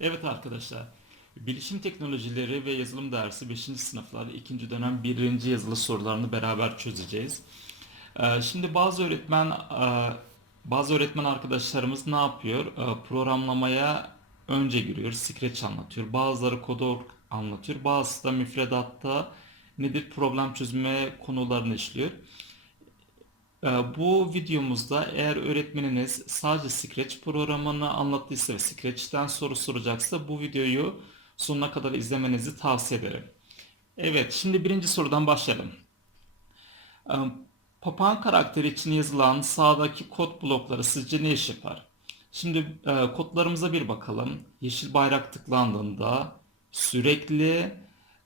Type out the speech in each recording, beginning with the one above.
Evet arkadaşlar, bilişim teknolojileri ve yazılım dersi 5. sınıflar 2. dönem 1. yazılı sorularını beraber çözeceğiz. Ee, Şimdi bazı öğretmen e, bazı öğretmen arkadaşlarımız ne yapıyor? Ee, Programlamaya önce giriyor, Scratch anlatıyor. Bazıları kodu anlatıyor. Bazısı da müfredatta nedir problem çözme konularını işliyor. Ee, Bu videomuzda eğer öğretmeniniz sadece Scratch programını anlattıysa ve Scratch'ten soru soracaksa bu videoyu sonuna kadar izlemenizi tavsiye ederim. Evet, şimdi birinci sorudan başlayalım. Ee, Papağan karakteri için yazılan sağdaki kod blokları sizce ne iş yapar? Şimdi e, kodlarımıza bir bakalım. Yeşil bayrak tıklandığında sürekli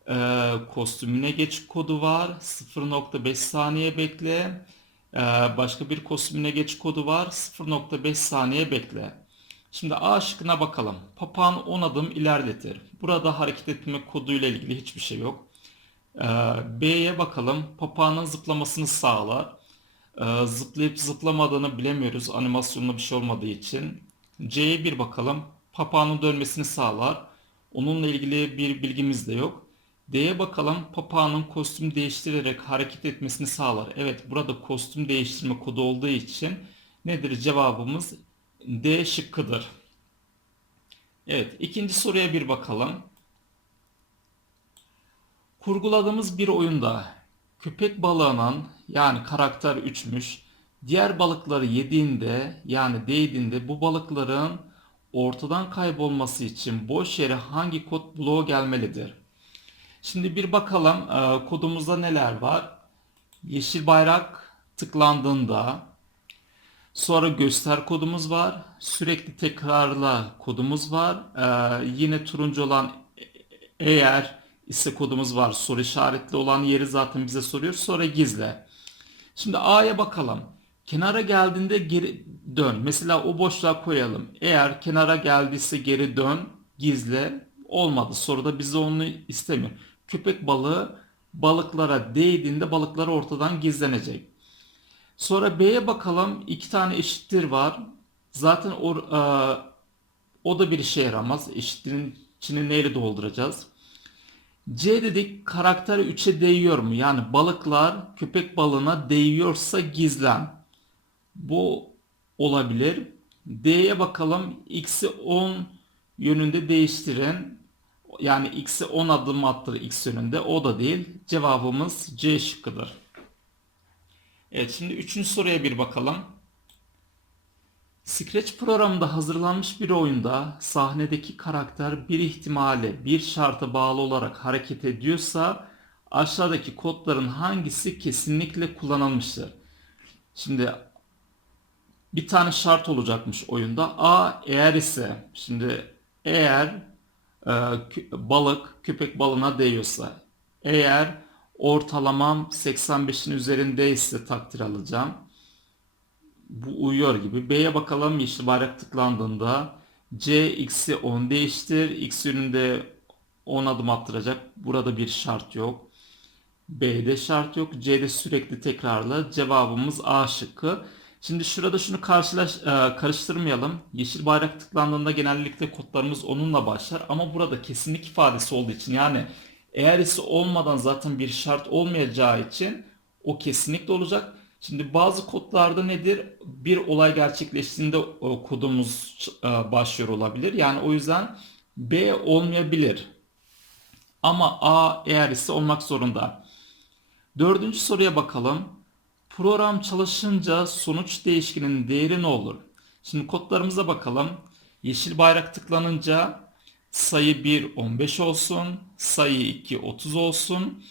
e, kostümüne geç kodu var. 0.5 saniye bekle. Ee, başka bir kostümüne geç kodu var. 0.5 saniye bekle. Şimdi A şıkkına bakalım. Papağan 10 adım ilerletir. Burada hareket etme koduyla ilgili hiçbir şey yok. Ee, B'ye bakalım. Papağanın zıplamasını sağlar. Ee, zıplayıp zıplamadığını bilemiyoruz animasyonlu bir şey olmadığı için. C'ye bir bakalım. Papağanın dönmesini sağlar. Onunla ilgili bir bilgimiz de yok. D'ye bakalım. Papağanın kostüm değiştirerek hareket etmesini sağlar. Evet burada kostüm değiştirme kodu olduğu için nedir cevabımız? D şıkkıdır. Evet ikinci soruya bir bakalım. Kurguladığımız bir oyunda köpek balığının yani karakter 3'müş diğer balıkları yediğinde yani değdiğinde bu balıkların ortadan kaybolması için boş yere hangi kod bloğu gelmelidir? Şimdi bir bakalım e, kodumuzda neler var. Yeşil bayrak tıklandığında sonra göster kodumuz var. Sürekli tekrarla kodumuz var. E, yine turuncu olan eğer ise kodumuz var. Soru işaretli olan yeri zaten bize soruyor. Sonra gizle. Şimdi A'ya bakalım. Kenara geldiğinde geri dön. Mesela o boşluğa koyalım. Eğer kenara geldiyse geri dön, gizle. Olmadı. Soruda bize onu istemiyor. Köpek balığı balıklara değdiğinde balıklar ortadan gizlenecek. Sonra B'ye bakalım. İki tane eşittir var. Zaten o, e, o da bir işe yaramaz. Eşitliğin içini neyle dolduracağız? C dedik karakter 3'e değiyor mu? Yani balıklar köpek balığına değiyorsa gizlen. Bu olabilir. D'ye bakalım. X'i 10 yönünde değiştirin. Yani x'e 10 adım attır x yönünde. O da değil. Cevabımız C şıkkıdır. Evet şimdi üçüncü soruya bir bakalım. Scratch programında hazırlanmış bir oyunda sahnedeki karakter bir ihtimale, bir şarta bağlı olarak hareket ediyorsa aşağıdaki kodların hangisi kesinlikle kullanılmıştır? Şimdi bir tane şart olacakmış oyunda. A eğer ise şimdi eğer e, balık köpek balığına değiyorsa eğer ortalamam 85'in üzerindeyse takdir alacağım. Bu uyuyor gibi. B'ye bakalım yeşil bayrak tıklandığında C x'i 10 değiştir. X yönünde 10 adım attıracak. Burada bir şart yok. B'de şart yok. C'de sürekli tekrarla. Cevabımız A şıkkı. Şimdi şurada şunu karşılaş, e, karıştırmayalım. Yeşil bayrak tıklandığında genellikle kodlarımız onunla başlar. Ama burada kesinlik ifadesi olduğu için yani eğer ise olmadan zaten bir şart olmayacağı için o kesinlikle olacak. Şimdi bazı kodlarda nedir? Bir olay gerçekleştiğinde o kodumuz e, başlıyor olabilir. Yani o yüzden B olmayabilir. Ama A eğer ise olmak zorunda. Dördüncü soruya bakalım. Program çalışınca sonuç değişkenin değeri ne olur? Şimdi kodlarımıza bakalım. Yeşil bayrak tıklanınca sayı 1 15 olsun, sayı 2 30 olsun.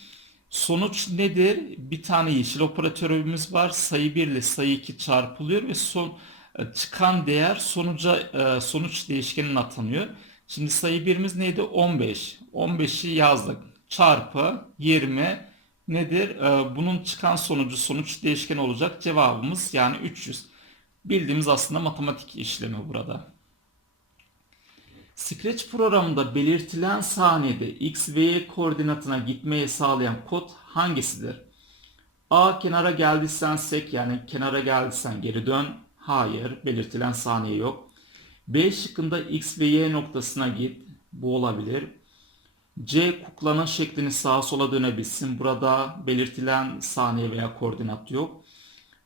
Sonuç nedir? Bir tane yeşil operatörümüz var. Sayı 1 ile sayı 2 çarpılıyor ve son e, çıkan değer sonuca e, sonuç değişkenine atanıyor. Şimdi sayı birimiz neydi? 15. 15'i yazdık. Çarpı 20 nedir? E, Bunun çıkan sonucu sonuç değişkeni olacak. Cevabımız yani 300. Bildiğimiz aslında matematik işlemi burada. Scratch programında belirtilen saniyede x ve y koordinatına gitmeyi sağlayan kod hangisidir? A kenara geldiysen sek yani kenara geldiysen geri dön. Hayır belirtilen saniye yok. B şıkkında X ve Y noktasına git. Bu olabilir. C kuklanın şeklini sağa sola dönebilsin. Burada belirtilen saniye veya koordinat yok.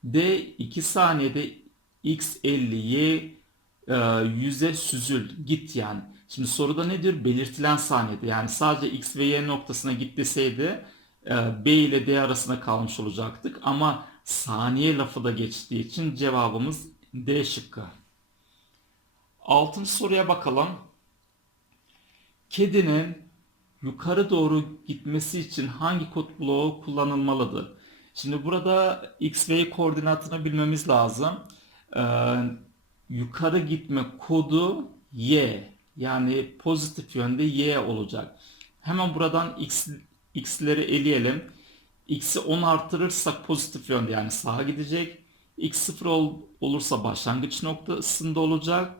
D 2 saniyede X 50 Y e, yüze süzül git yani. Şimdi soruda nedir? Belirtilen saniyede yani sadece X ve Y noktasına git deseydi e, B ile D arasında kalmış olacaktık. Ama saniye lafı da geçtiği için cevabımız D şıkkı. Altıncı soruya bakalım. Kedinin yukarı doğru gitmesi için hangi kod bloğu kullanılmalıdır? Şimdi burada x ve y koordinatını bilmemiz lazım. Ee, yukarı gitme kodu y. Yani pozitif yönde y olacak. Hemen buradan x x'leri eleyelim. x'i 10 artırırsak pozitif yönde yani sağa gidecek. x 0 ol, olursa başlangıç noktasında olacak.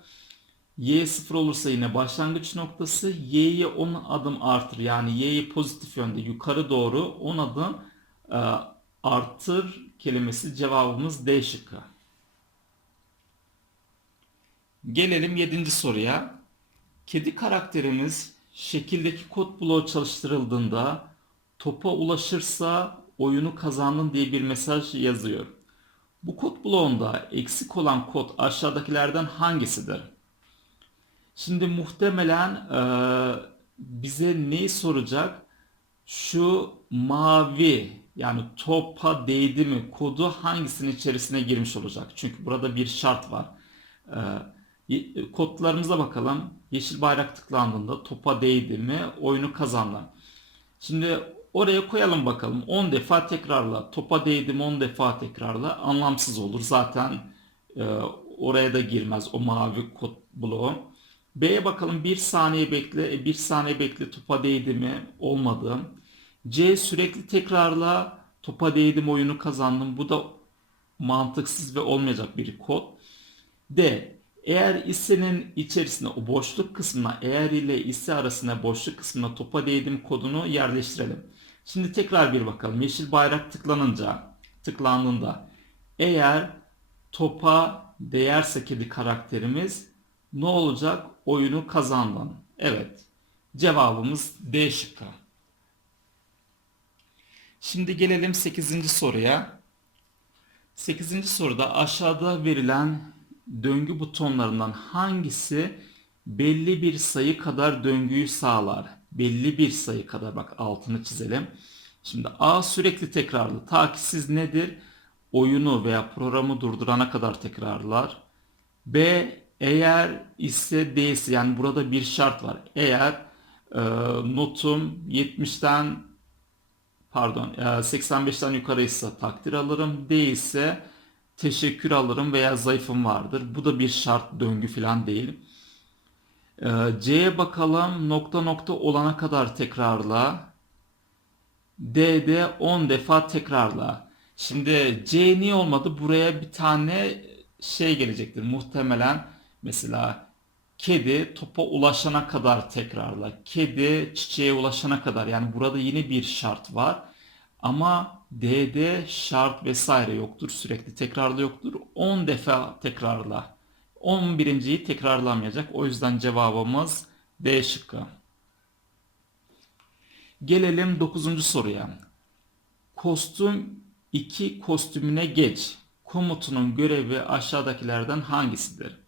Y 0 olursa yine başlangıç noktası. Y'yi 10 adım artır. Yani Y'yi pozitif yönde yukarı doğru 10 adım e, artır kelimesi cevabımız D şıkkı. Gelelim 7. soruya. Kedi karakterimiz şekildeki kod bloğu çalıştırıldığında topa ulaşırsa oyunu kazandın diye bir mesaj yazıyor. Bu kod bloğunda eksik olan kod aşağıdakilerden hangisidir? Şimdi muhtemelen e, bize neyi soracak? Şu mavi yani topa değdi mi kodu hangisinin içerisine girmiş olacak? Çünkü burada bir şart var. E, kodlarımıza bakalım. Yeşil bayrak tıklandığında topa değdi mi oyunu kazandı. Şimdi oraya koyalım bakalım. 10 defa tekrarla. Topa değdi mi 10 defa tekrarla. Anlamsız olur. Zaten e, oraya da girmez o mavi kod bloğu. B'ye bakalım 1 saniye bekle. 1 saniye bekle topa değdi mi? Olmadı. C sürekli tekrarla topa değdim oyunu kazandım. Bu da mantıksız ve olmayacak bir kod. D eğer issenin içerisine o boşluk kısmına eğer ile ise arasına boşluk kısmına topa değdim kodunu yerleştirelim. Şimdi tekrar bir bakalım. Yeşil bayrak tıklanınca tıklandığında eğer topa değerse kedi karakterimiz ne olacak? Oyunu kazandın. Evet. Cevabımız D şıkkı. Şimdi gelelim 8. soruya. 8. soruda aşağıda verilen döngü butonlarından hangisi belli bir sayı kadar döngüyü sağlar? Belli bir sayı kadar bak altını çizelim. Şimdi A sürekli tekrarlı. Ta ki siz nedir? Oyunu veya programı durdurana kadar tekrarlar. B eğer ise değilse yani burada bir şart var. Eğer e, notum 70'ten pardon e, 85'ten yukarıysa takdir alırım. Değilse teşekkür alırım veya zayıfım vardır. Bu da bir şart döngü falan değil. E, C'ye bakalım nokta nokta olana kadar tekrarla. D'de 10 defa tekrarla. Şimdi C niye olmadı? Buraya bir tane şey gelecektir. Muhtemelen Mesela kedi topa ulaşana kadar tekrarla. Kedi çiçeğe ulaşana kadar. Yani burada yine bir şart var. Ama D'de şart vesaire yoktur. Sürekli tekrarlı yoktur. 10 defa tekrarla. 11.yi tekrarlamayacak. O yüzden cevabımız D şıkkı. Gelelim 9. soruya. Kostüm 2 kostümüne geç. Komutunun görevi aşağıdakilerden hangisidir?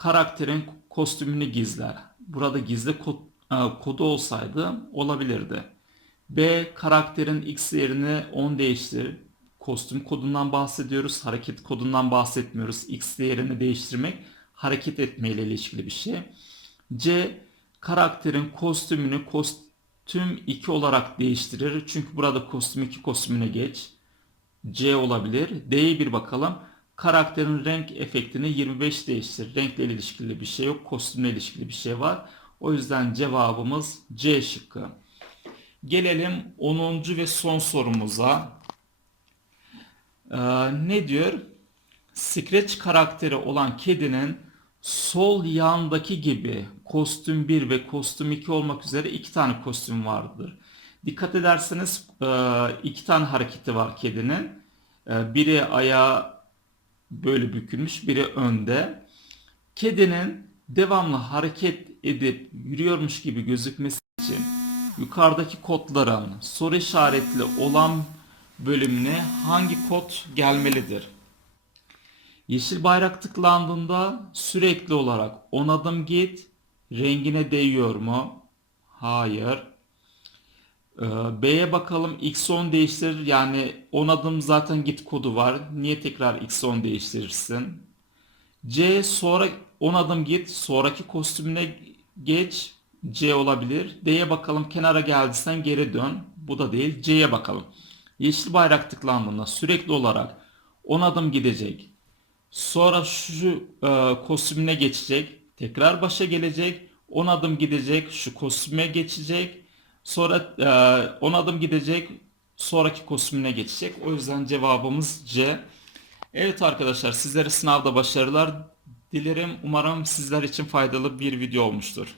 Karakterin kostümünü gizler. Burada gizli kod, e, kodu olsaydı olabilirdi. B karakterin X yerini 10 değiştir. Kostüm kodundan bahsediyoruz. Hareket kodundan bahsetmiyoruz. X değerini değiştirmek hareket etmeyle ilişkili bir şey. C karakterin kostümünü kostüm 2 olarak değiştirir. Çünkü burada kostüm 2 kostümüne geç. C olabilir. D'ye bir bakalım karakterin renk efektini 25 değiştir. Renkle ilişkili bir şey yok. Kostümle ilişkili bir şey var. O yüzden cevabımız C şıkkı. Gelelim 10. ve son sorumuza. Ee, ne diyor? Scratch karakteri olan kedinin sol yandaki gibi kostüm 1 ve kostüm 2 olmak üzere iki tane kostüm vardır. Dikkat ederseniz e, iki tane hareketi var kedinin. E, biri ayağı böyle bükülmüş. Biri önde. Kedinin devamlı hareket edip yürüyormuş gibi gözükmesi için yukarıdaki kodların soru işaretli olan bölümüne hangi kod gelmelidir? Yeşil bayrak tıklandığında sürekli olarak 10 adım git. Rengine değiyor mu? Hayır. Ee, B'ye bakalım X10 değiştir. Yani 10 adım zaten git kodu var. Niye tekrar X10 değiştirirsin? C sonra 10 adım git. Sonraki kostümüne geç. C olabilir. D'ye bakalım kenara geldiysen geri dön. Bu da değil. C'ye bakalım. Yeşil bayrak tıklandığında sürekli olarak 10 adım gidecek. Sonra şu e, kostümüne geçecek. Tekrar başa gelecek. 10 adım gidecek. Şu kostüme geçecek. Sonra e, 10 adım gidecek. Sonraki kostümüne geçecek. O yüzden cevabımız C. Evet arkadaşlar sizlere sınavda başarılar dilerim. Umarım sizler için faydalı bir video olmuştur.